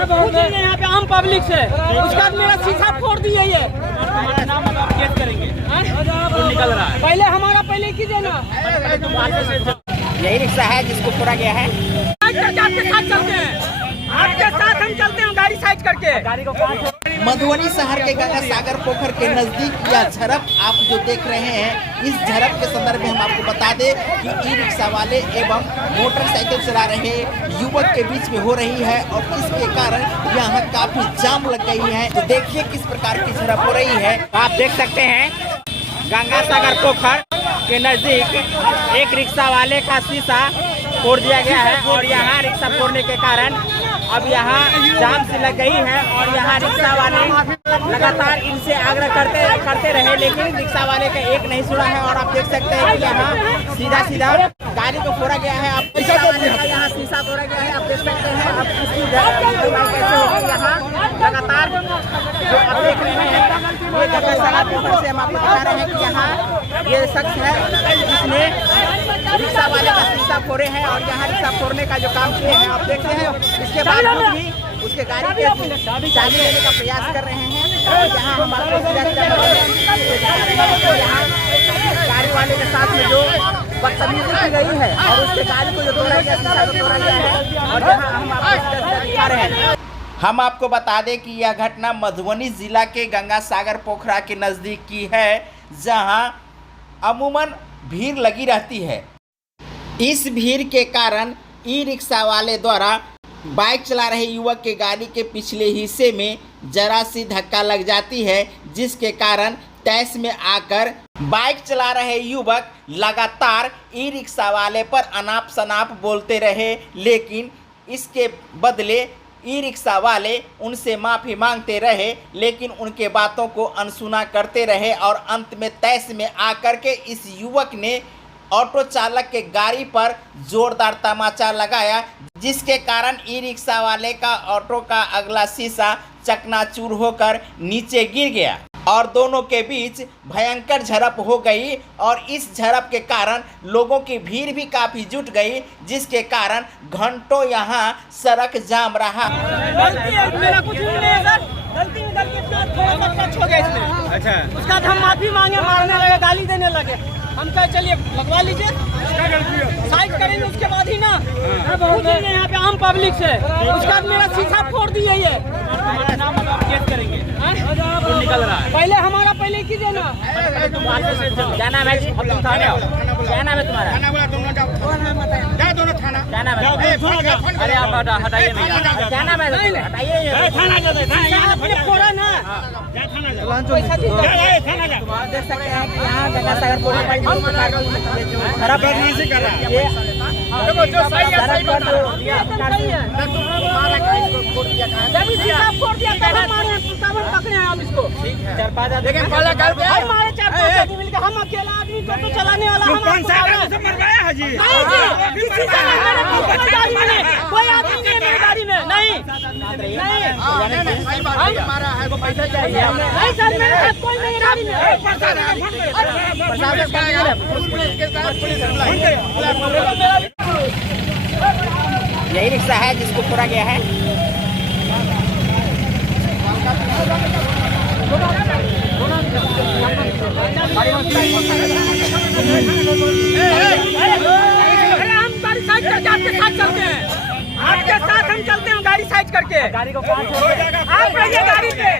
पूछेंगे यहाँ पे आम पब्लिक से, उसके बाद मेरा शीशा फोड़ दिए ये। करेंगे निकल रहा है, पहले कीजिए ना। यही रिक्शा है जिसको फोड़ा गया है। आपके साथ चलते हैं, आपके साथ हम चलते हैं गाड़ी साइड करके। गाड़ी को मधुबनी शहर के गंगा सागर पोखर के नजदीक यह झड़प आप जो देख रहे हैं, इस झड़प के संदर्भ में हम आपको बता दें कि ई रिक्शा वाले एवं मोटरसाइकिल चला रहे युवक के बीच में हो रही है और इसके कारण यहाँ काफी जाम लग गई है। तो देखिए किस प्रकार की झड़प हो रही है। आप देख सकते हैं गंगा सागर पोखर के नजदीक एक रिक्शा वाले का शीशा फोड़ दिया गया है और यहाँ रिक्शा फोड़ने के कारण अब यहाँ जाम से लग गई है और यहाँ रिक्शा वाले लगातार इनसे आग्रह करते रहे, लेकिन रिक्शा वाले का एक नहीं सुना है। और आप देख सकते हैं कि यहाँ सीधा गाड़ी को फोड़ा गया है। आप यहाँ शीशा तोड़ा गया है, आप देख सकते हैं। अब इसकी कैसे होगी यहाँ लगातार जो आप देख रहे हैं, ये गंगा सागर पोखर से हम आपको बता रहे हैं कि यहाँ ये शख्स है जिसने रिक्शा वाले का शीशा फोड़े हैं और यहाँ रिक्शा फोड़ने का जो काम किए हैं आप देखते हैं। इसके बावजूद भी उसके गाड़ी के चाबी लेने का प्रयास कर रहे हैं और यहाँ हम आपको गाड़ी वाले के साथ में जो बदतमीजी की गई है और उसके गाड़ी को जो तोड़ा गया, शीशा को तोड़ा गया है और यहाँ हम आपको दिखा रहे हैं। हम आपको बता दें कि यह घटना मधुबनी जिला के गंगा सागर पोखरा के नज़दीक की है, जहां अमूमन भीड़ लगी रहती है। इस भीड़ के कारण ई रिक्शा वाले द्वारा बाइक चला रहे युवक के गाड़ी के पिछले हिस्से में जरा सी धक्का लग जाती है, जिसके कारण तैस में आकर बाइक चला रहे युवक लगातार ई रिक्शा वाले पर अनाप शनाप बोलते रहे, लेकिन इसके बदले ई रिक्शा वाले उनसे माफ़ी मांगते रहे, लेकिन उनके बातों को अनसुना करते रहे और अंत में तैस में आकर के इस युवक ने ऑटो चालक के गाड़ी पर जोरदार तमाचा लगाया, जिसके कारण ई रिक्शा वाले का ऑटो का अगला शीशा चकनाचूर होकर नीचे गिर गया और दोनों के बीच भयंकर झड़प हो गई। और इस झड़प के कारण लोगों की भीड़ भी काफ़ी जुट गई, जिसके कारण घंटों यहाँ सड़क जाम रहा। मेरा कुछ नहीं है सर, गलती थोड़ा सा टच हो गया इसमें। अच्छा, उसका हम माफी मांगे, मारने लगे, गाली देने लगे। हम कहे चलिए लगवा लीजिए, साइड करेंगे उसके बाद ही ना। पूछेंगे यहाँ पे आम पब्लिक से, उसके बाद मेरा शीशा फोड़ दिए ये। करेंगे निकल रहा है, पहले कीजिए ना। क्या नाम है जी? क्या नाम है तुम्हारा? क्या नाम है? अरे आप हटाइए, क्या नाम है? हटाइए फोड़ा ना। देख सकते हैं कि यहाँ गंगा सागर पोखर खराब हम अकेला आदमी टोटो चलाने वाला कोई आदमी नहीं है मेरी गाड़ी में। नहीं पैसा चाहिए नहीं सर, मेरे साथ कोई नहीं गाड़ी में। यही रिक्शा है जिसको फोड़ा गया है। अरे हम गाड़ी साइड करके आपके साथ चलते हैं, आपके साथ हम चलते हैं गाड़ी साइड करके। गाड़ी को आप रहिए गाड़ी पे।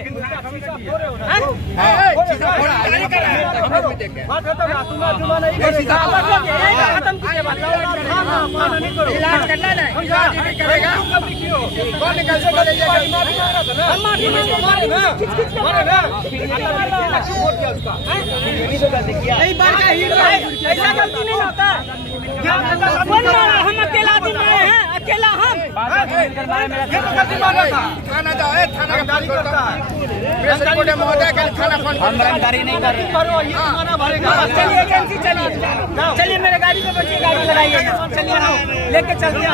ऐसा गलती नहीं होता। हम अकेला आदमी हैं, अकेला हम। थाना जाओ, थाना का गाड़ी करता है। महोदय का थाना फोन हम गाड़ी नहीं कर रहे हैं। चलिए एजेंसी, चलिए मेरे गाड़ी पे बैठिए, गाड़ी लगाइए, चलिए लेके चलते हैं।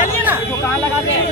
चलिए ना, कहाँ लगाते हैं?